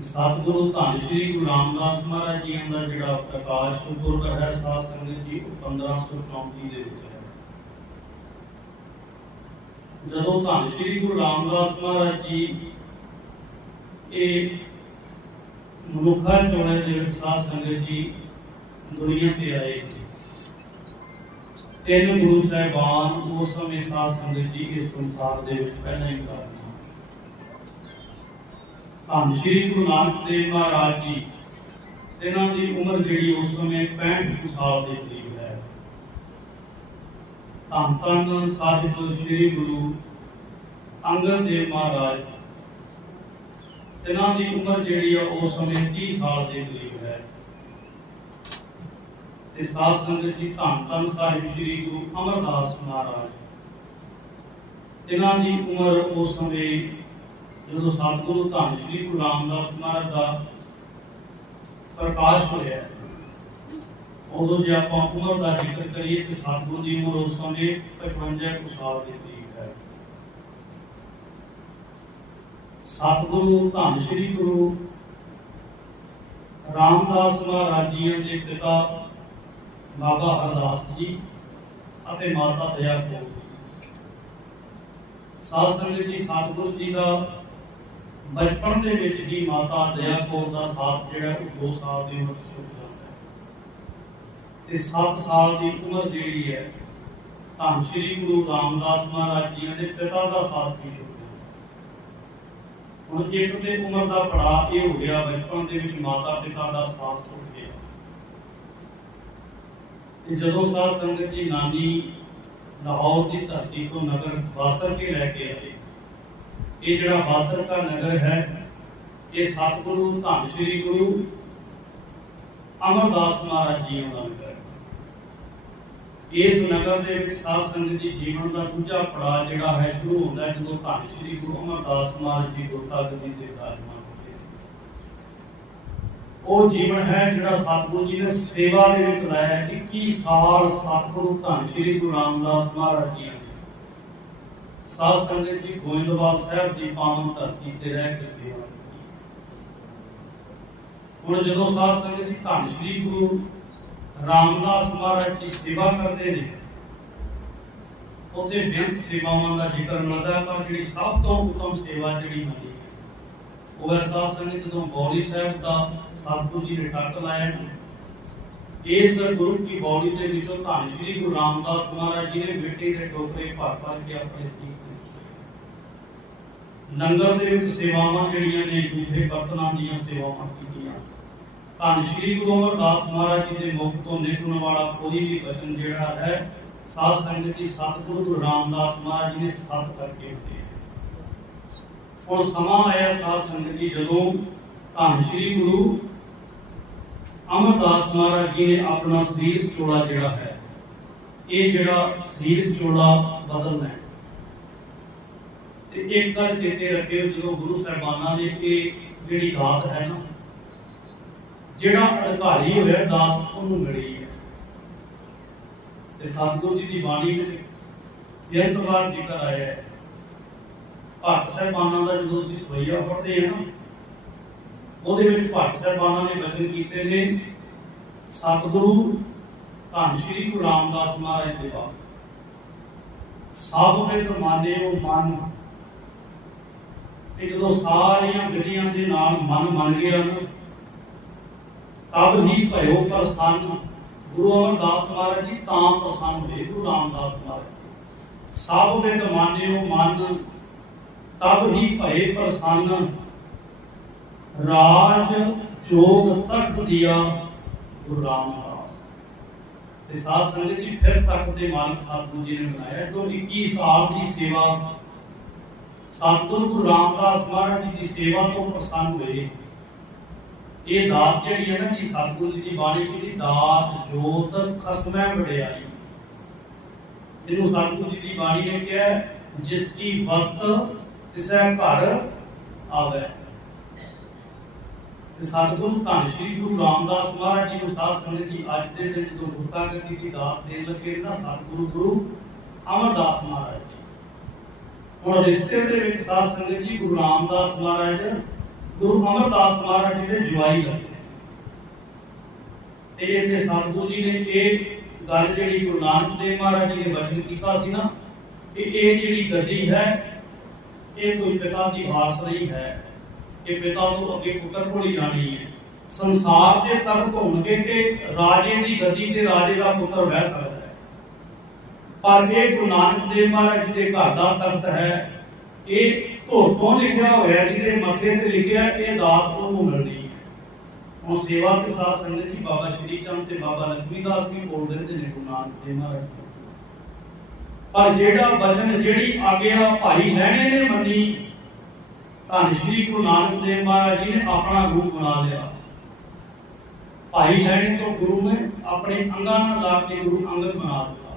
ਸਤਿਗੁਰੂ ਧੰਨ ਸ਼੍ਰੀ ਗੁਰੂ ਰਾਮਦਾਸ ਮਹਾਰਾਜ ਜੀ ਦਾ ਜਿਹੜਾ ਪ੍ਰਕਾਸ਼ ਪੁਰਬ ਹੈ, ਸਾਧ ਸੰਗਤ ਜੀ, ਉਹ 1534 ਦੇ ਵਿੱਚ ਹੈ। ਜਦੋਂ ਧੰਨ ਸ਼੍ਰੀ ਗੁਰੂ ਰਾਮਦਾਸ ਮਹਾਰਾਜ ਜੀ ਇਹ ਮਨੁੱਖਾ ਚੋਣੇ ਦੇ ਵਿੱਚ ਸਾਧ ਸੰਗਤ ਜੀ ਦੁਨੀਆ ਤੇ ਆਏ ਤਿੰਨ ਗੁਰੂ ਸਾਹਿਬਾਨ ਉਸ ਸਮੇਂ ਸਾਧ ਸੰਗਤ ਜੀ ਇਸ ਸੰਸਾਰ ਦੇ ਵਿੱਚ ਪਹਿਲਾਂ ਹੀ ਕਰ ਧੰਨ ਸ਼੍ਰੀ ਗੁਰੂ ਨਾਨਕ ਦੇਵ ਮਹਾਰਾਜ ਜੀ। ਇਹਨਾਂ ਦੀ ਉਮਰ ਜਿਹੜੀ ਉਸ ਸਮੇਂ 65 ਸਾਲ ਦੇ ਕਰੀਬ ਹੈ। ਧੰਨ ਧੰਨ ਸਾਹਿਬ ਸ਼੍ਰੀ ਗੁਰੂ ਅੰਗਦ ਦੇਵ ਮਹਾਰਾਜ ਇਹਨਾਂ ਦੀ ਉਮਰ ਜਿਹੜੀ ਆ ਉਸ ਸਮੇਂ 30 ਸਾਲ ਦੇ ਕਰੀਬ ਹੈ। ਤੇ ਸਾਧ ਸੰਗਤ ਜੀ, ਧੰਨ ਧੰਨ ਸਾਹਿਬ ਸ਼੍ਰੀ ਗੁਰੂ ਅਮਰਦਾਸ ਮਹਾਰਾਜ ਇਹਨਾਂ ਦੀ ਉਮਰ ਉਸ ਸਮੇਂ ਜਦੋਂ ਸਤਿਗੁਰੂ ਧੰਨ ਸ਼੍ਰੀ ਗੁਰੂ ਰਾਮਦਾਸ ਮਹਾਰਾਜ ਦਾ ਪ੍ਰਕਾਸ਼ ਹੋਇਆ ਉਦੋਂ ਜੇ ਆਪਾਂ ਉਮਰ ਦਾ ਜ਼ਿਕਰ ਕਰੀਏ ਕਿ ਸਤਿਗੁਰੂ ਦੀ ਉਮਰ ਉਸ ਸਮੇਂ 55 ਕੁ ਸਾਲ ਦੇ ਕਰੀਬ ਹੈ ਸਤਿਗੁਰੂ ਧੰਨ ਸ਼੍ਰੀ ਗੁਰੂ ਰਾਮਦਾਸ ਮਹਾਰਾਜ ਜੀ ਦੇ ਪਿਤਾ ਬਾਬਾ ਹਰਦਾਸ ਜੀ ਅਤੇ ਮਾਤਾ ਦਇਆ ਕੌਰ ਜੀ। ਸਾਧ ਸੰਗਤ ਜੀ, ਸਤਿਗੁਰੂ ਜੀ ਦਾ ਬਚਪਨ ਦੇ ਵਿੱਚ ਹੀ ਮਾਤਾ ਦਇਆ ਕੌਰ ਦਾ ਸਾਥ ਜਿਹੜਾ ਉਹ 2 ਸਾਲ ਦੀ ਉਮਰ 'ਚ ਛੁੱਟ ਜਾਂਦਾ ਹੈ। ਤੇ 7 ਸਾਲ ਦੀ ਉਮਰ ਜਿਹੜੀ ਹੈ, ਧੰਨ ਸ਼੍ਰੀ ਗੁਰੂ ਰਾਮਦਾਸ ਮਹਾਰਾਜ ਜੀ ਦੇ ਪਿਤਾ ਦਾ ਸਾਥ ਵੀ ਛੁੱਟ ਹੁਣ ਇੱਕ ਤੇ ਉਮਰ ਦਾ ਪੜਾਅ ਇਹ ਹੋ ਗਿਆ, ਬਚਪਨ ਦੇ ਵਿੱਚ ਮਾਤਾ ਪਿਤਾ ਦਾ ਸਾਥ ਛੁੱਟ ਗਿਆ ਤੇ ਜਦੋਂ ਸਾਧ ਸੰਗਤ ਜੀ ਨਾਨੀ ਲਾਹੌਰ ਦੀ ਧਰਤੀ ਤੋਂ ਨਗਰ ਬਾਸਰ ਕੇ ਲੈ ਕੇ ਆਏ ਇਹ ਜਿਹੜਾ ਬਾਸਰ ਦਾ ਨਗਰ ਹੈ, ਇਹ ਸਤਿਗੁਰੂ ਧੰਨ ਸ਼੍ਰੀ ਗੁਰੂ ਅਮਰਦਾਸ ਮਹਾਰਾਜ ਜੀ ਦਾ ਨਗਰ ਹੈ। ਇਸ ਨਗਰ ਦੇ ਵਿੱਚ ਸਾਧ ਸੰਗਤ ਦੀ ਜੀਵਨ ਦਾ ਦੂਜਾ ਪੜਾਅ ਜਿਹੜਾ ਹੈ, ਸ਼ੁਰੂ ਹੁੰਦਾ ਜਦੋਂ ਧੰਨ ਸ਼੍ਰੀ ਗੁਰੂ ਅਮਰਦਾਸ ਮਹਾਰਾਜ ਜੀ ਗੁਰਤਾ ਗੱਦੀ ਤੇ ਉਹ ਜੀਵਨ ਹੈ ਜਿਹੜਾ ਸਤਿਗੁਰੂ ਜੀ ਨੇ ਸੇਵਾ ਦੇ ਵਿੱਚ ਲਾਇਆ 21 ਸਾਲ ਸਤਿਗੁਰੂ ਧੰਨ ਸ਼੍ਰੀ ਗੁਰੂ ਰਾਮਦਾਸ ਮਹਾਰਾਜ ਜੀ ਸਾਧ ਸੰਗਤ ਜੀ ਗੋਇੰਦਵਾਲ ਸਾਹਿਬ ਦੀ ਪਾਵਨ ਧਰਤੀ ਤੇ ਰਹਿ ਕੇ ਸੇਵਾ ਕੀਤੀ ਹੁਣ ਜਦੋਂ ਸਾਧ ਸੰਗਤ ਜੀ ਧੰਨ ਸ਼੍ਰੀ ਗੁਰੂ ਰਾਮਦਾਸ ਮਹਾਰਾਜ ਦੀ ਸੇਵਾ ਕਰਦੇ ਨੇ ਉੱਥੇ ਬੇਅੰਤ ਸੇਵਾਵਾਂ ਦਾ ਜ਼ਿਕਰ ਮਿਲਦਾ ਪਰ ਜਿਹੜੀ ਸਭ ਤੋਂ ਉੱਤਮ ਸੇਵਾ ਜਿਹੜੀ ਹੁੰਦੀ ਉਹ ਹੈ ਸਾਧ ਸੰਗਤ ਜਦੋਂ ਬੌਲੀ ਸਾਹਿਬ ਦਾ ਸਤਿਗੁਰੂ ਜੀ ਨੇ ਟੱਕ ਲਾਇਆ ਨਾ, ਇਸ ਗੁਰੂ ਕੀ ਬੌਲੀ ਦੇ ਵਿੱਚੋਂ ਧੰਨ ਸ਼੍ਰੀ ਗੁਰੂ ਰਾਮਦਾਸ ਮਹਾਰਾਜ ਜੀ ਨੇ ਮਿੱਟੀ ਦੇ ਟੋਕਰੇ ਭਰ ਭਰ ਕੇ ਆਪਣੇ ਸੀਸ ਤੇ ਲੰਗਰ ਦੇ ਵਿੱਚ ਸੇਵਾਵਾਂ ਜਿਹੜੀਆਂ ਨੇ ਦੂਜੇ ਬਰਤਨਾਂ ਦੀਆਂ ਸੇਵਾਵਾਂ ਕੀਤੀਆਂ। ਧੰਨ ਸ਼੍ਰੀ ਗੁਰੂ ਅਮਰਦਾਸ ਮਹਾਰਾਜ ਜੀ ਦੇ ਮੁਖ ਤੋਂ ਨਿਕਲਣ ਵਾਲਾ ਕੋਈ ਵੀ ਬਚਨ ਜਿਹੜਾ ਹੈ, ਸਾਧ ਸੰਗਤ ਦੀ ਸਤਿਗੁਰੂ ਗੁਰੂ ਰਾਮਦਾਸ ਮਹਾਰਾਜ ਜੀ ਨੇ ਸਤ ਕਰਕੇ ਦਿੱਤੇ ਹੁਣ ਸਮਾਂ ਆਇਆ ਸਾਧ ਸੰਗਤ ਜੀ ਜਦੋਂ ਧੰਨ ਸ਼੍ਰੀ ਗੁਰੂ ਅਮਰਦਾਸ ਮਹਾਰਾਜ ਜੀ ਨੇ ਆਪਣਾ ਸਰੀਰ ਚੋਲਾ ਜਿਹੜਾ ਹੈ, ਇਹ ਜਿਹੜਾ ਸਰੀਰ ਚੋਲਾ ਬਦਲਣਾ ਹੈ। ਤੇ ਇੱਕ ਗੱਲ ਚੇਤੇ ਰੱਖਿਓ, ਜਦੋਂ ਗੁਰੂ ਸਾਹਿਬਾਨਾਂ ਨੇ ਇਹ ਜਿਹੜੀ ਦਾਤ ਹੈ ਨਾ, ਜਿਹੜਾ ਅਧਿਕਾਰੀ ਹੋਇਆ, ਦਾਤ ਉਹਨੂੰ ਮਿਲੀ ਹੈ। ਤੇ ਸਤਿਗੁਰੂ ਜੀ ਦੀ ਬਾਣੀ ਵਿੱਚ ਇਹ ਵਾਰ ਜ਼ਿਕਰ ਆਇਆ ਹੈ। ਭਗਤ ਸਾਹਿਬਾਨਾਂ ਦਾ ਜਦੋਂ ਅਸੀਂ ਸਵਈਆ ਪੜ੍ਹਦੇ ਹਾਂ ਨਾ ਉਹਦੇ ਵਿੱਚ ਭਗਤ ਸਾਹਿਬਾਨਾਂ ਨੇ ਬਚਨ ਕੀਤੇ ਨੇ, ਸਤਿਗੁਰੂ ਧੰਨ ਸ਼੍ਰੀ ਗੁਰੂ ਰਾਮਦਾਸ ਮਹਾਰਾਜ ਦੇ ਬਾਪ ਸਭ ਦੇ ਮਾਨੇ ਉਹ ਮਨ ਤੇ ਜਦੋਂ ਸਾਰੀਆਂ ਵਿਧੀਆਂ ਦੇ ਨਾਲ ਮਨ ਮੰਨ ਗਿਆ ਨਾ ਹੀ ਭਇਓ ਪ੍ਰਸੰਨ ਗੁਰੂ ਅਮਰਦਾਸ ਮਹਾਰਾਜ ਜੀ ਤਾਂ ਪ੍ਰਸੰਨ ਹੋਏ ਗੁਰੂ ਰਾਮਦਾਸ ਮਹਾਰਾਜ ਜੀ। ਸਭ ਦੇ ਮਾਨਿਓ ਮਨ ਤਬ ਹੀ ਭਏ ਪ੍ਰਸੰਨ ਰਾਜ ਜੋਗ ਤਖਤ ਦਿਆ ਗੁਰੂ ਰਾਮਦਾਸ। ਤੇ ਸਾਧ ਸੰਗਤ ਜੀ ਫਿਰ ਤਖਤ ਦੇ ਮਾਲਕ ਸਤਿਗੁਰੂ ਜੀ ਨੇ ਬਣਾਇਆ ਜੋ 21 ਸਾਲ ਦੀ ਸੇਵਾ ਸਤਿਗੁਰੂ ਗੁਰੂ ਰਾਮਦਾਸ ਮਹਾਰਾਜ ਜੀ ਦੀ ਸੇਵਾ ਤੋਂ ਪ੍ਰਸੰਨ ਹੋਏ। ਇਹ ਦਾਤ ਜਿਹੜੀ ਹੈ ਨਾ ਜੀ ਸਤਿਗੁਰੂ ਜੀ ਦੀ ਬਾਣੀ ਦੀ ਦਾਤ ਜੋਤ ਖਸਮੈ ਵਡਿਆਈ। ਇਹਨੂੰ ਸਤਿਗੁਰੂ ਜੀ ਦੀ ਬਾਣੀ ਨੇ ਕਿਹਾ ਹੈ, ਜਿਸ ਕੀ ਵਸਤ ਤਿਸੈ ਘਰ ਆਵੇ। ਤੇ ਸਤਿਗੁਰੂ ਧੰਨ ਸ਼੍ਰੀ ਗੁਰੂ ਰਾਮਦਾਸ ਮਹਾਰਾਜ ਜੀ ਨੂੰ ਸਾਧ ਸੰਗਤ ਜੀ ਅੱਜ ਦੇ ਦਿਨ ਜਦੋਂ ਗੁਰਤਾ ਗੱਦੀ ਦੀ ਦਾਤ ਦੇਣ ਲੱਗੇ ਨਾ ਸਤਿਗੁਰੂ ਗੁਰੂ ਅਮਰਦਾਸ ਮਹਾਰਾਜ ਜੀ। ਹੁਣ ਰਿਸ਼ਤੇ ਦੇ ਵਿੱਚ ਸਾਧ ਸੰਗਤ ਜੀ ਗੁਰੂ ਰਾਮਦਾਸ ਮਹਾਰਾਜ, ਗੁਰੂ ਅਮਰਦਾਸ ਮਹਾਰਾਜ ਜੀ ਦੇ ਜਵਾਈ ਲੱਗਦੇ ਤੇ ਇੱਥੇ ਸਤਿਗੁਰੂ ਜੀ ਨੇ ਇਹ ਗੱਲ ਜਿਹੜੀ ਗੁਰੂ ਨਾਨਕ ਦੇਵ ਮਹਾਰਾਜ ਜੀ ਨੇ ਵਚਨ ਕੀਤਾ ਸੀ ਨਾ, ਕਿ ਇਹ ਜਿਹੜੀ ਗੱਦੀ ਹੈ, ਇਹ ਕੋਈ ਪਿਤਾ ਦੀ ਵਾਰਸ ਨਹੀਂ ਹੈ। ਇਹ ਪਿਤਾ ਨੂੰ ਅੱਗੇ ਪੁੱਤਰ ਕੋਲ ਹੀ ਜਾਣੀ ਹੈ। ਸੰਸਾਰ ਦੇ ਤਰਕ ਹੋਣਗੇ ਕਿ ਰਾਜੇ ਦੀ ਗੱਦੀ ਤੇ ਰਾਜੇ ਦਾ ਪੁੱਤਰ ਬਹਿ ਸਕਦਾ ਹੈ। ਪਰ ਇਹ ਗੁਰੂ ਨਾਨਕ ਦੇਵ ਮਹਾਰਾਜ ਦੇ ਘਰ ਦਾ ਤਖਤ ਹੈ। ਇਹ ਧੋਤੋਂ ਲਿਖਿਆ ਹੋਇਆ ਜਿਹਦੇ ਮੱਥੇ ਤੇ ਲਿਖਿਆ ਇਹ ਦਾਤ ਉਹਨੂੰ ਮਿਲਣੀ ਹੈ। ਹੁਣ ਸੇਵਾ ਕੇ ਸਾਥ ਸੰਗਤ ਜੀ, ਬਾਬਾ ਸ਼੍ਰੀ ਚੰਦ ਤੇ ਬਾਬਾ ਲਖਮੀ ਦਾਸ ਵੀ ਬੋਲਦੇ ਨੇ ਜਿਹੜੇ ਗੁਰੂ ਨਾਨਕ ਦੇਵ ਮਹਾਰਾਜ ਪਰ ਜਿਹੜਾ ਬਚਨ, ਜਿਹੜੀ ਆਗਿਆ ਭਾਈ ਲੈਣੇ ਨੇ ਮੰਨੀ ਧੰਨ ਸ਼੍ਰੀ ਗੁਰੂ ਨਾਨਕ ਦੇਵ ਮਹਾਰਾਜ ਜੀ ਨੇ ਆਪਣਾ ਰੂਪ ਬਣਾ ਲਿਆ। ਭਾਈ ਲੈਣੇ ਤੋਂ ਗੁਰੂ ਨੇ ਆਪਣੇ ਅੰਗਾਂ ਨਾਲ ਲਾ ਕੇ ਗੁਰੂ ਅੰਗਦ ਬਣਾ ਦਿੱਤਾ।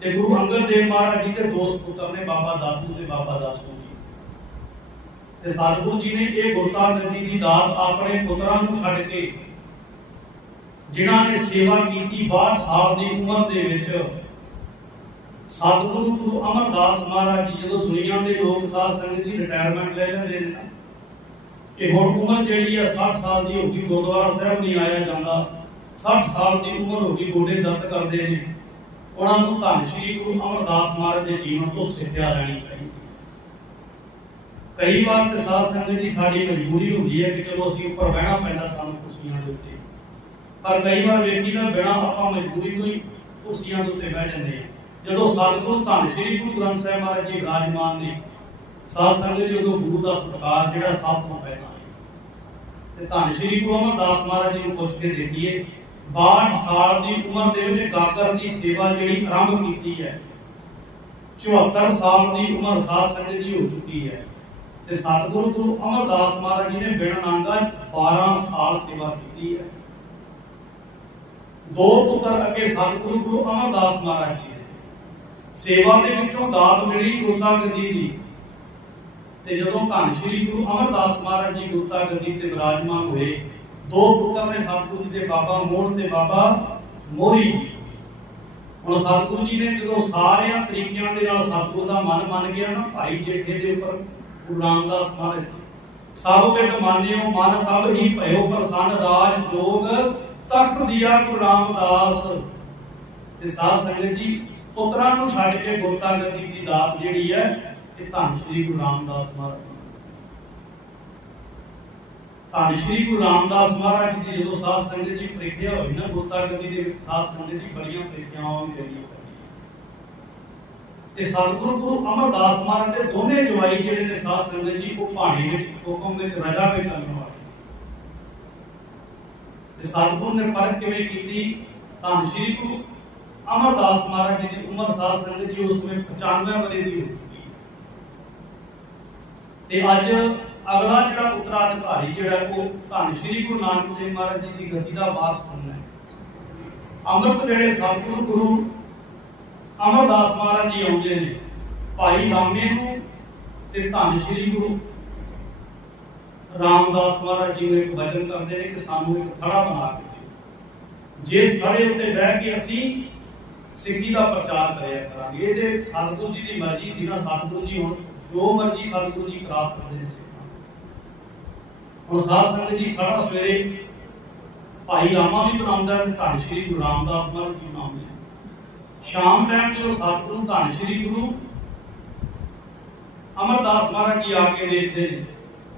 ਤੇ ਗੁਰੂ ਅੰਗਦ ਦੇਵ ਮਹਾਰਾਜ ਜੀ ਦੇ ਦੋ ਪੁੱਤਰ ਨੇ ਬਾਬਾ ਦਾਤੂ ਤੇ ਬਾਬਾ ਦਾਸੂ ਜੀ। ਤੇ ਸਤਿਗੁਰੂ ਜੀ ਨੇ ਇਹ ਗੁਰਤਾ ਗੱਦੀ ਦੀ ਦਾਤ ਆਪਣੇ ਪੁੱਤਰਾਂ ਨੂੰ ਛੱਡ ਕੇ ਜਿਨ੍ਹਾਂ ਨੇ ਸੇਵਾ ਕੀਤੀ 62 ਸਾਲ ਦੀ ਉਮਰ ਦੇ ਵਿੱਚ ਸਤਿਗੁਰੂ ਗੁਰੂ ਅਮਰਦਾਸ ਮਹਾਰਾਜ ਜੀ ਜਦੋਂ ਦੁਨੀਆ ਦੇ ਲੋਕ ਸਾਧ ਸੰਗਤ ਦੀ ਰਿਟਾਇਰਮੈਂਟ ਲੈ ਲੈਂਦੇ ਨੇ ਕਿ ਹੁਣ ਉਮਰ ਜਿਹੜੀ ਆ 60 ਸਾਲ ਦੀ ਹੋ ਗਈ, ਗੁਰਦੁਆਰਾ ਸਾਹਿਬ ਨਹੀਂ ਆਇਆ ਜਾਂਦਾ। 60 ਸਾਲ ਦੀ ਉਮਰ ਹੋ ਗਈ, ਗੋਡੇ ਦਰਦ ਕਰਦੇ ਨੇ। ਉਹਨਾਂ ਨੂੰ ਧੰਨ ਸ਼੍ਰੀ ਗੁਰੂ ਅਮਰਦਾਸ ਮਹਾਰਾਜ ਦੇ ਜੀਵਨ ਤੋਂ ਸਿੱਖਿਆ ਲੈਣੀ ਚਾਹੀਦੀ ਹੈ। ਕਈ ਵਾਰ ਤੇ ਸਾਧ ਸੰਗਤ ਦੀ ਸਾਡੀ ਮਜਬੂਰੀ ਹੁੰਦੀ ਹੈ ਕਿ ਚਲੋ ਅਸੀਂ ਉੱਪਰ ਬਹਿਣਾ ਪੈਂਦਾ ਸਾਨੂੰ ਕੁਰਸੀਆਂ ਦੇ ਉੱਤੇ। ਪਰ ਕਈ ਵਾਰ ਵੇਖੀ ਦਾ ਬਿਨਾ ਆਪਾਂ ਮਜਬੂਰੀ ਤੋਂ ਹੀ ਕੁਰਸੀਆਂ ਦੇ ਉੱਤੇ ਬਹਿ ਜਾਂਦੇ ਹਾਂ ਜਦੋਂ ਸਤਿਗੁਰੂ ਧੰਨ ਸ਼੍ਰੀ ਗੁਰੂ ਗ੍ਰੰਥ ਸਾਹਿਬ ਮਹਾਰਾਜ ਜੀ ਵਿਰਾਜਮਾਨ ਨੇ, ਸਾਧ ਸੰਗਤ ਜੀ ਜਦੋਂ ਗੁਰੂ ਦਾ ਸਤਿਕਾਰ ਜਿਹੜਾ ਸਭ ਤੋਂ ਪਹਿਲਾਂ ਤੇ ਧੰਨ ਸ਼੍ਰੀ ਗੁਰੂ ਅਮਰਦਾਸ ਮਹਾਰਾਜ ਜੀ ਨੂੰ ਪੁੱਛ ਕੇ ਦੇਖੀਏ 62 ਸਾਲ ਦੀ ਉਮਰ ਦੇ ਵਿੱਚ ਗਾਗਰ ਦੀ ਸੇਵਾ ਜਿਹੜੀ ਆਰੰਭ ਕੀਤੀ ਹੈ 74 ਸਾਲ ਦੀ ਉਮਰ ਸਾਧ ਸੰਗਤ ਦੀ ਹੋ ਚੁੱਕੀ ਹੈ। ਤੇ ਸਤਿਗੁਰੂ ਗੁਰੂ ਅਮਰਦਾਸ ਮਹਾਰਾਜ ਜੀ ਨੇ ਬਿਨ ਨਾਂਗਾ 12 ਸਾਲ ਸੇਵਾ ਕੀਤੀ ਹੈ। ਦੋ ਪੁੱਤਰ ਅੱਗੇ ਸਤਿਗੁਰੂ ਗੁਰੂ ਅਮਰਦਾਸ ਮਹਾਰਾਜ ਜੀ ਸੇਵਾ ਦੇ ਵਿੱਚੋਂ ਦਾਤ ਮਿਲੀ ਗੁਰਤਾ ਗੱਦੀ ਦੀ। ਤੇ ਜਦੋਂ ਧੰਨ ਸ਼੍ਰੀ ਗੁਰੂ ਅਮਰਦਾਸ ਮਹਾਰਾਜ ਜੀ ਗੁਰਤਾ ਗੱਦੀ ਤੇ ਵਿਰਾਜਮਾਨ ਹੋਏ, ਦੋ ਪੁੱਤਰ ਨੇ ਸਤਿਗੁਰੂ ਜੀ ਦੇ ਬਾਬਾ ਮੋਹਨ ਤੇ ਬਾਬਾ ਮੋਹਰੀ ਹੁਣ ਸਤਿਗੁਰੂ ਜੀ ਨੇ ਜਦੋਂ ਸਾਰਿਆਂ ਤਰੀਕਿਆਂ ਦੇ ਨਾਲ ਸਤਿਗੁਰੂ ਦਾ ਮਨ ਮੰਨ ਗਿਆ ਨਾ, ਭਾਈ ਜੇਠੇ ਦੇ ਉੱਪਰ ਗੁਰੂ ਰਾਮਦਾਸ ਮਹਾਰਾਜ ਸਭ ਬਿਟ ਮਾਨਿਓ, ਮਨ ਤਬ ਹੀ ਭਇਓ ਪ੍ਰਸੰਨ ਰਾਜ ਜੋਗ ਤਖਤ ਦਿਆ ਗੁਰੂ ਰਾਮਦਾਸ। ਤੇ ਸਾਧ ਸੰਗਤ ਜੀ ਪੁੱਤਰਾਂ ਨੂੰ ਛੱਡ ਕੇ ਗੁਰਤਾ ਦੀ ਦਾਤ ਜਿਹੜੀ ਹੈ, ਇਹ ਧੰਨ ਸ਼੍ਰੀ ਗੁਰੂ ਰਾਮਦਾਸ ਮਹਾਰਾਜ ਧੰਨ ਸ਼੍ਰੀ ਗੁਰੂ ਰਾਮਦਾਸ ਮਹਾਰਾਜ ਜੀ ਜਦੋਂ ਸਾਧ ਸੰਗਤ ਜੀ ਪ੍ਰੀਖਿਆ ਹੋਈ ਨਾ ਗੁਰਤਾ ਦੇ ਵਿੱਚ ਸਾਧ ਸੰਗਤ ਜੀ ਬੜੀਆਂ ਪ੍ਰੀਖਿਆਵਾਂ ਦੇਣੀਆਂ ਤੇ ਸਤਿਗੁਰੂ ਗੁਰੂ ਅਮਰਦਾਸ ਮਹਾਰਾਜ ਦੇ ਦੋਨੇ ਜਵਾਈ ਜਿਹੜੇ ਨੇ ਸਾਧ ਸੰਗਤ ਜੀ, ਉਹ ਭਾਣੇ ਵਿੱਚ, ਹੁਕਮ ਵਿੱਚ, ਰਜਾ ਵਿੱਚ ਚੱਲਣ ਵਾਲੇ ਤੇ ਸਤਿਗੁਰੂ ਨੇ ਪਰਖ ਕਿਵੇਂ ਕੀਤੀ? ਧੰਨ ਸ਼੍ਰੀ ਗੁਰੂ ਅਮਰਦਾਸ ਮਹਾਰਾਜ ਜੀ ਦੀ ਉਮਰ ਸਾਧ ਸੰਗਤ ਜੀ ਉਸ ਵੇਲੇ 95 ਵਰੇ ਦੀ ਹੋ ਚੁੱਕੀ ਤੇ ਅੱਜ ਅਗਲਾ ਜਿਹੜਾ ਉੱਤਰਾਧਿਕਾਰੀ ਜਿਹੜਾ ਉਹ ਧੰਨ ਸ਼੍ਰੀ ਗੁਰੂ ਨਾਨਕ ਦੇਵ ਮਹਾਰਾਜ ਜੀ ਦੀ ਗੱਦੀ ਦਾ ਵਾਰਸ ਬਣਨਾ ਹੈ। ਅੰਮ੍ਰਿਤ ਵੇਲੇ ਸਤਿਗੁਰੂ ਗੁਰੂ ਅਮਰਦਾਸ ਮਹਾਰਾਜ ਜੀ ਆਉਂਦੇ ਨੇ, ਭਾਈ ਰਾਮੇ ਨੂੰ ਤੇ ਧੰਨ ਸ਼੍ਰੀ ਗੁਰੂ ਰਾਮਦਾਸ ਮਹਾਰਾਜ ਜੀ ਨੂੰ ਇੱਕ ਵਚਨ ਕਰਦੇ ਨੇ ਕਿ ਸਾਨੂੰ ਇੱਕ ਥੜਾ ਬਣਾ ਕੇ ਦਿਓ। ਜਿਸ ਥੜੇ ਉੱਤੇ ਬਹਿ ਕੇ ਅਸੀਂ ਸਿੱਖੀ ਦਾ ਪ੍ਰਚਾਰ ਕਰਿਆ ਕਰਾਂਗੇ। ਇਹਦੇ ਸਤਿਗੁਰੂ ਜੀ ਦੀ ਮਰਜ਼ੀ ਸੀ ਨਾ, ਸਤਿਗੁਰੂ ਜੀ ਹੁਣ ਜੋ ਮਰਜ਼ੀ ਸਤਿਗੁਰੂ ਜੀ ਕਰਾ ਸਕਦੇ ਨੇ ਹੁਣ ਸਾਧ ਸੰਗਤ ਜੀ ਥੜਾ ਸਵੇਰੇ, ਭਾਈ ਰਾਮਾ ਵੀ ਬਣਾਉਂਦਾ ਤੇ ਧੰਨ ਸ਼੍ਰੀ ਗੁਰੂ ਰਾਮਦਾਸ ਮਹਾਰਾਜ ਜੀ ਬਣਾਉਂਦੇ ਆ। ਸ਼ਾਮ ਟਾਈਮ ਜਦੋਂ ਸਤਿਗੁਰੂ ਧੰਨ ਸ਼੍ਰੀ ਗੁਰੂ ਅਮਰਦਾਸ ਮਹਾਰਾਜ ਜੀ ਆ ਕੇ ਵੇਖਦੇ ਨੇ,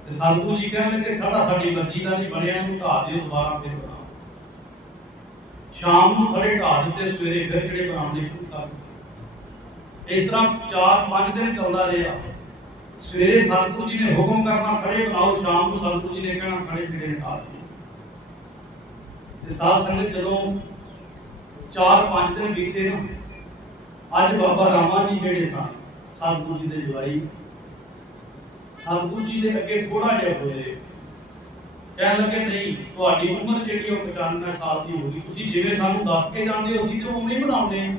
ਤੇ ਸਤਿਗੁਰੂ ਜੀ ਕਹਿੰਦੇ ਕਿ ਥੜਾ ਸਾਡੀ ਮਰਜ਼ੀ ਦਾ ਨਹੀਂ ਬਣਿਆ, ਇਹਨੂੰ ਢਾਹ ਦਿਓ, ਦੁਬਾਰਾ ਫਿਰ ਬਣਾਓ। ਸ਼ਾਮ ਨੂੰ ਥੜੇ ਢਾਹ ਦਿੱਤੇ ਸਵੇਰੇ ਫਿਰ ਜਿਹੜੇ ਬਣਾਉਣੇ ਸ਼ੁਰੂ ਕਰ ਦਿੱਤੇ। ਇਸ ਤਰ੍ਹਾਂ 4-5 ਦਿਨ ਚੱਲਦਾ ਰਿਹਾ। ਸਵੇਰੇ ਸਤਿਗੁਰੂ ਜੀ ਨੇ ਹੁਕਮ ਕਰਨਾ ਖੜੇ ਬਣਾਓ, ਸ਼ਾਮ ਨੂੰ ਸਤਿਗੁਰੂ ਜੀ ਨੇ ਕਹਿਣਾ ਖੜੇ ਜਿਹੜੇ ਢਾਹ ਦਿਓ ਤੇ ਸਾਧ ਸੰਗਤ ਜਦੋਂ 4-5 ਦਿਨ ਬੀਤੇ ਨਾ, ਅੱਜ ਬਾਬਾ ਰਾਮਾ ਜੀ ਜਿਹੜੇ ਸਨ, ਸਤਿਗੁਰੂ ਜੀ ਦੇ ਜਵਾਈ, ਸਤਿਗੁਰੂ ਜੀ ਦੇ ਅੱਗੇ ਥੋੜਾ ਜਿਹਾ ਹੋਏ। ਕਹਿਣ ਲੱਗੇ, ਨਹੀਂ, ਤੁਹਾਡੀ ਉਮਰ ਜਿਹੜੀ ਉਹ 95 ਸਾਲ ਦੀ ਹੋ ਤੁਸੀਂ ਜਿਵੇਂ ਸਾਨੂੰ ਦੱਸ ਕੇ ਜਾਂਦੇ ਹੋ, ਅਸੀਂ ਤੇ ਉਵੇਂ ਹੀ ਬਣਾਉਂਦੇ ਹਾਂ।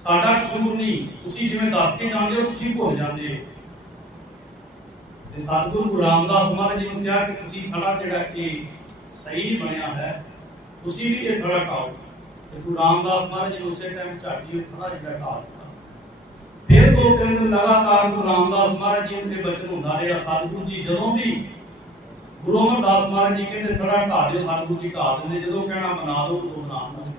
ਸਾਡਾ ਕਸੂਰ ਨਹੀਂ, ਤੁਸੀਂ ਜਿਵੇਂ ਦੱਸ ਕੇ ਜਾਂਦੇ ਹੋ, ਤੁਸੀਂ ਭੁੱਲ ਜਾਂਦੇ ਹੋ। ਤੇ ਸਤਿਗੁਰੂ ਗੁਰੂ ਰਾਮਦਾਸ ਮਹਾਰਾਜ ਜੀ ਨੂੰ ਕਿਹਾ ਕਿ ਤੁਸੀਂ ਥੜਾ ਜਿਹੜਾ ਇਹ ਸਹੀ ਬਣਿਆ ਹੈ, ਤੁਸੀਂ ਵੀ ਇਹ ਥੜਾ ਖਾਓ। ਤੇ ਗੁਰੂ ਰਾਮਦਾਸ ਮਹਾਰਾਜ ਜੀ ਨੇ ਉਸੇ ਟਾਈਮ ਝਾਟੀ ਉਹ ਥੜਾ ਜਿਹੜਾ ਢਾਹ ਦਿੱਤਾ। ਫਿਰ ਦੋ ਤਿੰਨ ਲਗਾਤਾਰ ਗੁਰੂ ਰਾਮਦਾਸ ਮਹਾਰਾਜ ਜੀ ਦੇ ਬਚਨ ਹੁੰਦਾ ਰਿਹਾ। ਸਤਿਗੁਰੂ ਜੀ ਜਦੋਂ ਵੀ ਗੁਰੂ ਅਮਰਦਾਸ ਮਹਾਰਾਜ ਜੀ ਕਹਿੰਦੇ ਥੋੜਾ ਢਾ ਦਿਓ ਸਤਿਗੁਰੂ ਜੀ ਢਾ ਦਿੰਦੇ ਜਦੋਂ ਕਹਿਣਾ, ਬਣਾ ਦਿਓ ਉਦੋਂ ਬਣਾ ਦਿੰਦੇ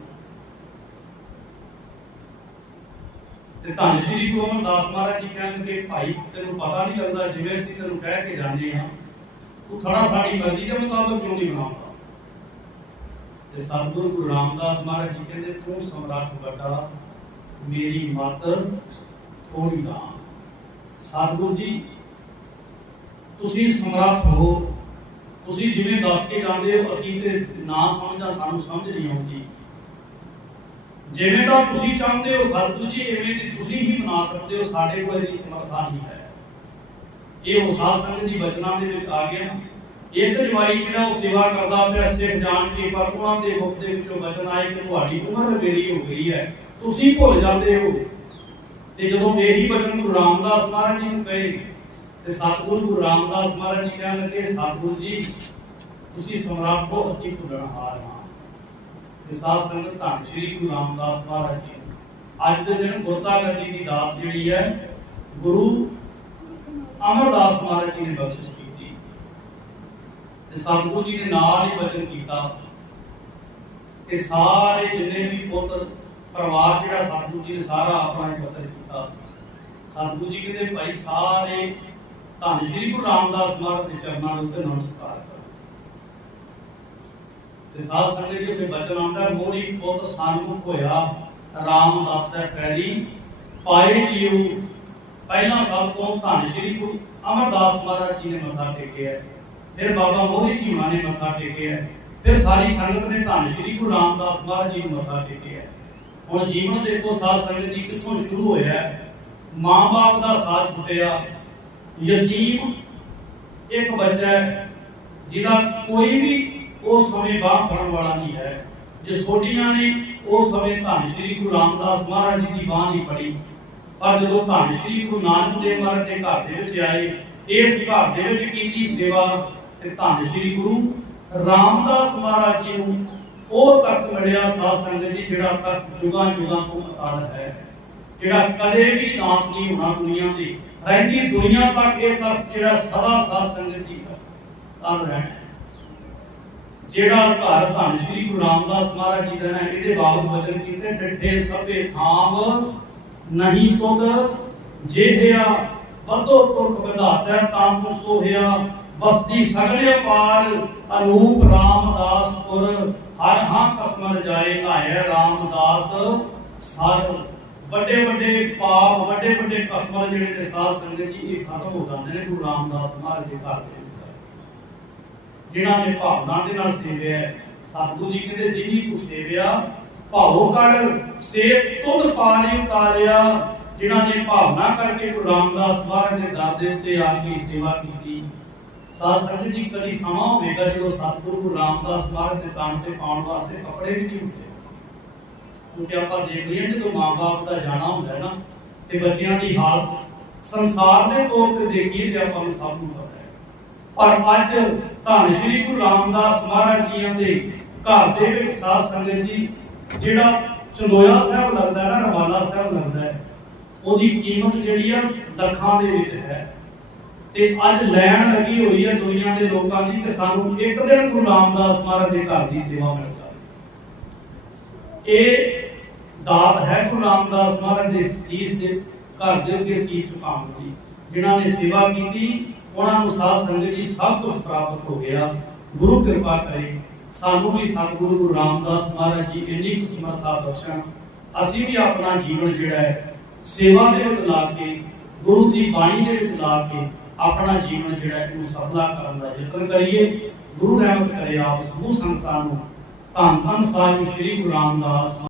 ਤੇ ਧੰਨ ਸ਼੍ਰੀ ਗੁਰੂ ਅਮਰਦਾਸ ਮਹਾਰਾਜ ਜੀ ਕਹਿੰਦੇ ਭਾਈ, ਤੈਨੂੰ ਪਤਾ ਨਹੀਂ ਲੱਗਦਾ, ਜਿਵੇਂ ਅਸੀਂ ਤੈਨੂੰ ਕਹਿ ਕੇ ਜਾਂਦੇ ਹਾਂ, ਤੂੰ ਥੋੜਾ ਸਾਡੀ ਮਰਜ਼ੀ ਦੇ ਮੁਤਾਬਕ ਕਿਉਂ ਨਹੀਂ ਬਣਾਉਂਦਾ? ਤੇ ਸਤਿਗੁਰੂ ਗੁਰੂ ਰਾਮਦਾਸ ਮਹਾਰਾਜ ਜੀ ਕਹਿੰਦੇ, ਤੂੰ ਸਮਰੱਥ ਵੱਡਾ, ਮੇਰੀ ਮਤ ਥੋੜੀ ਨਾ। ਸਤਿਗੁਰੂ ਜੀ, ਤੁਸੀਂ ਸਮਰੱਥ ਹੋ ਤੁਸੀਂ ਜਿਵੇਂ ਦੱਸ ਕੇ ਜਾਂਦੇ ਹੋ, ਅਸੀਂ ਤੇ ਨਾ ਸਮਝਦਾ, ਸਾਨੂੰ ਸਮਝ ਨਹੀਂ ਆਉਂਦੀ। ਜਿਵੇਂ ਦਾ ਤੁਸੀਂ ਚਾਹੁੰਦੇ ਹੋ ਸਤਿਗੁਰੂ ਜੀ, ਐਵੇਂ ਦੀ ਤੁਸੀਂ ਹੀ ਬਣਾ ਸਕਦੇ ਹੋ, ਸਾਡੇ ਕੋਲ ਇਹਦੀ ਸਮਰੱਥਾ ਨਹੀਂ ਹੈ। ਇਹ ਉਹ ਸਾਧ ਸੰਗਤ ਦੀ ਬਚਨਾਂ ਦੇ ਵਿੱਚ ਆ ਗਿਆ। ਇੱਕ ਜਵਾਈ ਜਿਹੜਾ ਉਹ ਸੇਵਾ ਕਰਦਾ ਪਿਆ ਸਿੱਖ ਜਾਣ ਕੇ, ਪਰ ਉਹਨਾਂ ਦੇ ਮੁਖ ਦੇ ਵਿੱਚੋਂ ਬਚਨ ਆਏ, ਕਿ ਤੁਹਾਡੀ ਉਮਰ ਮੇਰੀ ਹੋ ਗਈ ਹੈ, ਤੁਸੀਂ ਭੁੱਲ ਜਾਂਦੇ ਹੋ। ਤੇ ਜਦੋਂ ਇਹੀ ਬਚਨ ਗੁਰੂ ਰਾਮਦਾਸ ਮਹਾਰਾਜ ਜੀ ਨੂੰ ਕਹੇ ਤੇ ਸਤਿਗੁਰੂ ਗੁਰੂ ਰਾਮਦਾਸ ਮਹਾਰਾਜ ਜੀ ਕਹਿਣ ਲੱਗੇ, ਸਤਿਗੁਰੂ ਜੀ, ਤੁਸੀਂ ਸਮਰੱਥ ਹੋ, ਅਸੀਂ ਭੁੱਲਣਹਾਰ ਹਾਂ। ਤੇ ਸਾਧ ਸੰਗਤ ਧੰਨ ਸ਼੍ਰੀ ਗੁਰੂ ਰਾਮਦਾਸ ਮਹਾਰਾਜ ਜੀ ਅੱਜ ਦੇ ਦਿਨ ਗੁਰਤਾ ਕਰਨੀ ਦੀ ਦਾਤ ਜਿਹੜੀ ਹੈ, ਗੁਰੂ ਅਮਰਦਾਸ ਮਹਾਰਾਜ ਜੀ ਨੇ ਬਖਸ਼ਿਸ਼ ਕੀਤੀ। ਤੇ ਸਤਿਗੁਰੂ ਜੀ ਨੇ ਨਾਲ ਹੀ ਬਚਨ ਕੀਤਾ। ਕਿ ਸਾਰੇ ਜਿੰਨੇ ਵੀ ਪੁੱਤ, ਪਰਿਵਾਰ ਜਿਹੜਾ ਸਤਿਗੁਰੂ ਜੀ ਨੇ ਸਾਰਾ ਆਪਣਾ ਇਕੱਤਰ ਕੀਤਾ। ਸਤਿਗੁਰੂ ਜੀ ਕਹਿੰਦੇ, ਭਾਈ, ਸਾਰੇ ਧੰਨ ਸ਼੍ਰੀ ਗੁਰੂ ਰਾਮਦਾਸ ਮਹਾਰਾਜ ਦੇ ਚਰਨਾਂ ਦੇ ਉੱਤੇ ਨਮਸਕਾਰ ਤੇ ਸਾਧ ਸੰਗਤ ਜੀ ਉੱਤੇ ਬਚਨ ਆਉਂਦਾ ਮੋਰੀ ਪੁੱਤ ਸਨਮੁਖ ਹੋਇਆ ਰਾਮਦਾਸੈ ਪੈਰੀ, ਪਾਏ ਜੀਉ। ਪਹਿਲਾਂ ਸਭ ਤੋਂ ਧੰਨ ਸ਼੍ਰੀ ਗੁਰੂ ਅਮਰਦਾਸ ਮਹਾਰਾਜ ਜੀ ਨੇ ਮੱਥਾ ਟੇਕਿਆ। ਫਿਰ ਬਾਬਾ ਮੋਹਰੀ ਜੀ ਨੇ ਮੱਥਾ ਟੇਕਿਆ। ਫਿਰ ਸਾਰੀ ਸੰਗਤ ਨੇ ਧੰਨ ਸ਼੍ਰੀ ਗੁਰੂ ਰਾਮਦਾਸ ਮਹਾਰਾਜ ਜੀ ਨੂੰ ਮੱਥਾ ਟੇਕਿਆ। ਹੁਣ ਜੀਵਨ ਦੇਖੋ, ਸਾਧ ਸੰਗਤ ਜੀ, ਕਿੱਥੋਂ ਸ਼ੁਰੂ ਹੋਇਆ ਮਾਂ-ਬਾਪ ਦਾ ਸਾਥ ਛੁੱਟਿਆ। ਯਤੀਮ ਇੱਕ ਬੱਚਾ ਹੈ, ਜਿਹਦਾ ਕੋਈ ਵੀ ਉਸ ਸਮੇਂ ਬਾਹ ਫੜਨ ਵਾਲਾ ਨਹੀਂ ਹੈ। ਜੇ ਸੋਢੀਆਂ ਨੇ ਉਸ ਸਮੇਂ ਧੰਨ ਸ਼੍ਰੀ ਗੁਰੂ ਰਾਮਦਾਸ ਮਹਾਰਾਜ ਜੀ ਦੀ ਬਾਹ ਨਹੀਂ ਫੜੀ, ਪਰ ਜਦੋਂ ਧੰਨ ਸ਼੍ਰੀ ਗੁਰੂ ਨਾਨਕ ਦੇਵ ਮਹਾਰਾਜ ਦੇ ਘਰ ਦੇ ਵਿੱਚ ਆਏ ਇਸ ਘਰ ਦੇ ਵਿੱਚ ਕੀਤੀ ਸੇਵਾ, ਤੇ ਧੰਨ ਸ਼੍ਰੀ ਗੁਰੂ ਰਾਮਦਾਸ ਮਹਾਰਾਜ ਜੀ ਨੂੰ ਉਹ ਤਖਤ ਮਿਲਿਆ ਸਾਧ ਸੰਗਤ ਜੀ, ਜਿਹੜਾ ਤਖਤ ਜੁਗਾਂ ਜੁਗਾਂ ਤੋਂ ਅਕਾਲ ਹੈ, ਜਿਹੜਾ ਕਦੇ ਵੀ ਨਾਸ ਨਹੀਂ ਹੋਣਾ ਦੁਨੀਆ ਦੀ ਰਹਿੰਦੀ ਦੁਨੀਆ ਤੱਕ ਇਹ ਤਖਤ ਜਿਹੜਾ ਸਦਾ ਸਾਧ ਸੰਗਤ ਜੀ ਤਨ ਰਹਿਣਾ ਹੈ। ਜਿਹੜਾ ਘਰ ਧੰਨ ਸ਼੍ਰੀ ਗੁਰੂ ਰਾਮਦਾਸ ਮਹਾਰਾਜ ਜੀ ਦਾ ਹੈ, ਇਹਦੇ ਬਾਬਤ ਵਚਨ ਕੀਤੇ ਡਿੱਠੇ ਸਭੇ ਥਾਮ ਨਹੀਂ ਤੁਧ ਜਿਹਿਆ ਵਧੋ ਤੁਰਕ ਵਿਧਾਤਾ, ਤਾਂ ਤੁ ਸੋਹਿਆ ਬਸਤੀ ਸਗਲੇ ਪਾਰ, ਅਨੂਪ ਰਾਮਦਾਸਪੁਰ, ਹਰ ਹਾਂ ਕਸਮਰ ਜਾਏ ਆਇਆ ਰਾਮਦਾਸ ਸਰ ਵੱਡੇ ਵੱਡੇ ਪਾਪ ਵੱਡੇ ਵੱਡੇ ਕਸਮਰ ਜਿਹੜੇ ਨੇ ਸਾਧ ਸੰਗਤ ਜੀ, ਇਹ ਖਤਮ ਹੋ ਜਾਂਦੇ ਨੇ ਗੁਰੂ ਰਾਮਦਾਸ ਮਹਾਰਾਜ ਦੇ ਘਰ ਦੇ ਵਿੱਚ। ਜਿਨ੍ਹਾਂ ਨੇ ਭਾਵਨਾ ਦੇ ਨਾਲ ਸੇਵਿਆ ਹੈ। ਸਤਿਗੁਰੂ ਜੀ ਕਹਿੰਦੇ, ਜਿਨੀ ਤੂੰ ਸੇਵਿਆ, ਭਾਵੋ ਕਰ। ਸੇ ਤੁਧ ਪਾਣੀ ਉਤਾਰਿਆ। ਜਿਨ੍ਹਾਂ ਨੇ ਭਾਵਨਾ ਕਰਕੇ ਗੁਰੂ ਰਾਮਦਾਸ ਮਹਾਰਾਜ ਦੇ ਦਰ ਦੇ ਉੱਤੇ ਆ ਕੇ ਸੇਵਾ ਕੀਤੀ। ਸਾਧ ਸੰਗਤ ਜੀ ਕਦੀ ਸਮਾਂ ਹੋਵੇਗਾ ਜਦੋਂ ਸਤਿਗੁਰੂ ਗੁਰੂ ਰਾਮਦਾਸ ਮਹਾਰਾਜ ਦੇ ਤਨ ਤੇ ਪਾਉਣ ਵਾਸਤੇ ਕੱਪੜੇ ਵੀ ਨਹੀਂ ਹੁੰਦੇ। ਕਿਉਂਕਿ ਆਪਾਂ ਦੇਖ ਲਈਏ ਜਦੋਂ ਮਾਂ-ਬਾਪ ਦਾ ਜਾਣਾ ਹੁੰਦਾ ਹੈ ਨਾ, ਤੇ ਬੱਚਿਆਂ ਦੀ ਹਾਲਤ ਸੰਸਾਰ ਦੇ ਤੌਰ ਤੇ ਦੇਖੀਏ ਤੇ ਆਪਾਂ ਨੂੰ ਸਭ ਨੂੰ ਪਤਾ ਹੈ। ਪਰ ਅੱਜ ਧੰਨ ਸ਼੍ਰੀ ਗੁਰੂ ਰਾਮਦਾਸ ਮਹਾਰਾਜ ਜੀਆਂ ਦੇ ਘਰ ਦੇ ਵਿੱਚ ਸਾਧ ਸੰਗਤ ਜੀ, ਜਿਹੜਾ ਚੰਦੋਇਆ ਸਾਹਿਬ ਲੱਗਦਾ ਹੈ ਨਾ, ਰਵਾਲਾ ਸਾਹਿਬ ਲੱਗਦਾ ਹੈ, ਉਹਦੀ ਕੀਮਤ ਜਿਹੜੀ ਆ ਲੱਖਾਂ ਦੇ ਵਿੱਚ ਹੈ। ਤੇ ਅੱਜ ਲੈਣ ਲੱਗੀ ਹੋਈ ਹੈ ਦੁਨੀਆ ਦੇ ਲੋਕਾਂ ਦੀ ਕਿ ਸਾਨੂੰ ਇੱਕ ਦਿਨ ਗੁਰੂ ਰਾਮਦਾਸ ਮਹਾਰਾਜ ਦੇ ਘਰ ਦੀ ਸੇਵਾ ਮਿਲ ਜਾਵੇ। ਇਹ ਦਾਤ ਹੈ ਗੁਰੂ ਰਾਮਦਾਸ ਮਹਾਰਾਜ ਦੇ ਸੀਸ ਦੇ ਘਰ ਦੇ ਉੱਤੇ ਸੀਸ ਝੁਕਾਉਣ ਦੀ। ਜਿਨ੍ਹਾਂ ਨੇ ਸੇਵਾ ਕੀਤੀ, ਉਹਨਾਂ ਨੂੰ ਸਾਧ ਸੰਗਤ ਜੀ ਸਭ ਕੁਝ ਪ੍ਰਾਪਤ ਹੋ ਗਿਆ। ਗੁਰੂ ਕਿਰਪਾ ਕਰੇ। ਸਾਨੂੰ ਵੀ ਸਤਿਗੁਰੂ ਗੁਰੂ ਰਾਮਦਾਸ ਮਹਾਰਾਜ ਜੀ ਇੰਨੀ ਕੁ ਸਮਰੱਥਾ ਬਖਸ਼ਣ। ਅਸੀਂ ਵੀ ਆਪਣਾ ਜੀਵਨ ਜਿਹੜਾ ਹੈ, ਸੇਵਾ ਦੇ ਵਿੱਚ ਲਾ ਕੇ, ਗੁਰੂ ਦੀ ਬਾਣੀ ਦੇ ਵਿੱਚ ਲਾ ਕੇ ਆਪਣਾ ਜੀਵਨ ਜਿਹੜਾ ਹੈ ਉਹ ਸਫਲਾ ਕਰਨ ਦਾ ਯਤਨ ਕਰੀਏ। ਗੁਰੂ ਰਹਿਮਤ ਕਰੇ ਆਪ ਸਮੂਹ ਸੰਗਤਾਂ ਨੂੰ। ਧੰਨ ਧੰਨ ਸਾਹਿਬ ਸ੍ਰੀ ਗੁਰੂ ਰਾਮਦਾਸ